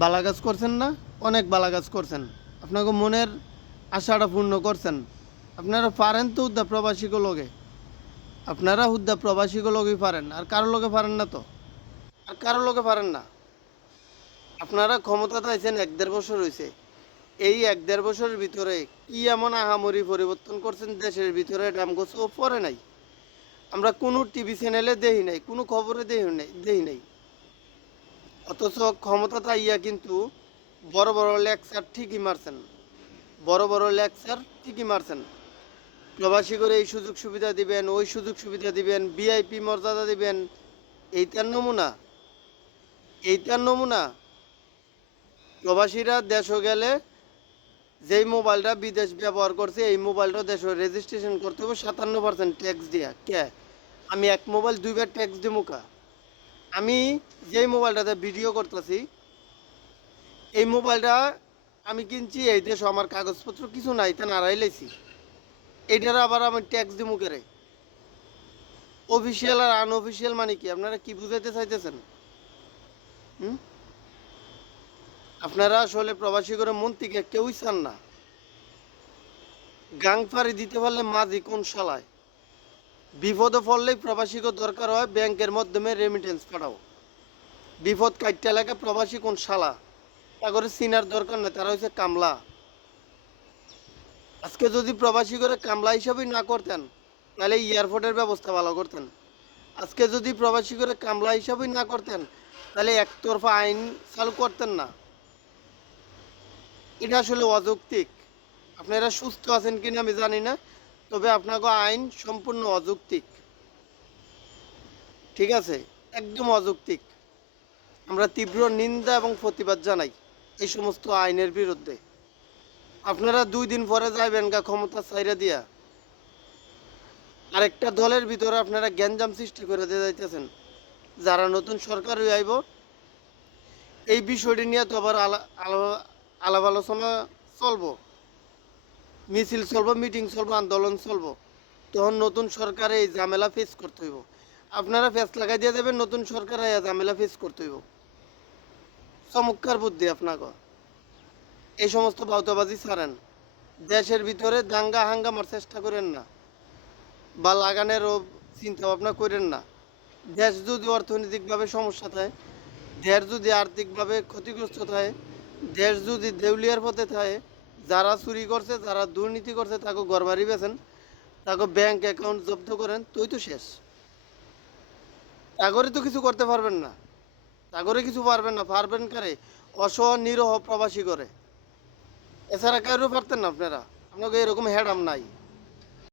বালা কাজ করছেন না? অনেক বালা কাজ করছেন। আপনাকে মনের আশাটা পূর্ণ করছেন। আপনারা পারেন তো হুদ্দা প্রবাসীকে লগে। আপনারা হুদ্দা প্রবাসীকে লগেই পারেন। আর কারো লগে পারেন না তো। আর কারো লগে পারেন না। আপনারা ক্ষমতাতে আইছেন ১-১.৫ বছর হইছে। এই ১-১.৫ বছরের ভিতরে কি এমন আহামরি পরিবর্তন করছেন দেশের ভিতরে এটা আমগো চোখ পড়ে নাই। আমরা কোনো টিভি চ্যানেলে দেখি নাই, কোনো খবরে দেখি নাই। অথচ ক্ষমতাতে আইয়া কিন্তু বড় বড় লেকচার ঠিকই মারছেন। বড় বড় লেকচার ঠিকই মারছেন। প্রবাসী করে এই সুযোগ সুবিধা দিবেন, ওই সুযোগ সুবিধা দিবেন, ভিআইপি মর্যাদা দিবেন। এইটার নমুনা, এইটার নমুনা প্রবাসীরা দেশে গেলে যেই মোবাইলটা বিদেশ ব্যবহার করছে এই মোবাইলটা দেশে রেজিস্ট্রেশন করতে হবে ৫৭% ট্যাক্স দিয়া। কে? আমি এক মোবাইল দুইবার ট্যাক্স দেবো কা? আমি যেই মোবাইলটাতে ভিডিও করতেছি এই মোবাইলটা আমি কিনছি এই দেশে আমার কাগজপত্র কিছু নাই তা নাড়াই লাইছি। এইটার আবার আমি ট্যাক্স দিমু কেরে? অফিসিয়াল আর আনঅফিসিয়াল মানে কি আপনারা কি বুঝাইতে চাইতেছেন? হুম? আপনারা আসলে প্রবাসী করে মন্ত্রীকে কেউই চান না। গাং ফাড়ি দিতে পারলে মাঝি কোন শালায়? বিপদে পড়লেই প্রবাসীকে দরকার হয় ব্যাংকের মাধ্যমে রেমিটেন্স পাঠাও। বিপদ কাটতে লাগে প্রবাসী কোন শালা? তা করে চিনার দরকার নেই, তারা হচ্ছে কামলা। আজকে যদি প্রবাসী করে কামলা হিসাবেই না করতেন তাহলে এয়ারপোর্টের ব্যবস্থা ভালো করতেন। আজকে যদি প্রবাসী করে কামলা হিসাবেই না করতেন তাহলে একতরফা আইন চালু করতেন না। এটা আসলে অযৌক্তিক। আপনারা সুস্থ আছেন কিনা আমি জানি না, তবে আপনাকে আইন সম্পূর্ণ অযৌক্তিক। ঠিক আছে? একদম অযৌক্তিক। আমরা তীব্র নিন্দা এবং প্রতিবাদ জানাই এই সমস্ত আইনের বিরুদ্ধে। আপনারা ২ দিন পরে যাইবেন গা ক্ষমতা ছাইরা দিয়া আরেকটা দলের ভিতরে আপনারা গ্যাঞ্জাম সৃষ্টি করে দিয়ে যাইতেছেন। যারা নতুন সরকার আইব এই বিষয়টি নিয়ে তো আবার আলাপ আলোচনা চলবো, মিছিল চলবো, মিটিং চলবো, আন্দোলন চলবো। তখন নতুন সরকারে এই ঝামেলা ফেস করতে হইব। আপনারা ফেস লাগাই দিয়ে দেবেন, নতুন সরকারে ঝামেলা ফেস করতে হইব। চমৎকার বুদ্ধি আপনাকে। এই সমস্ত বাউতাবাজি ছাড়েন। দেশের ভিতরে দাঙ্গা হাঙ্গামার চেষ্টা করেন না বা লাগানেরও চিন্তা ভাবনা করেন না। দেশ যদি অর্থনৈতিকভাবে সমস্যা থাকে, দেশ যদি আর্থিকভাবে ক্ষতিগ্রস্ত থাকে, দেশ যদি দেউলিয়ার পথে থাকে, যারা চুরি করছে, যারা দুর্নীতি করছে তাকে ঘরবাড়ি বেছেন, তাকে ব্যাংক অ্যাকাউন্ট জব্দ করেন, তুই তো শেষ। তাগরে তো কিছু করতে পারবেন না। তাগরে কিছু পারবেন না, পারবেন কারে? অসহায় নিরহ প্রবাসী করে। এছাড়া কারো পারতেন না আপনারা। আপনাকে এরকম হ্যাডাম নাই।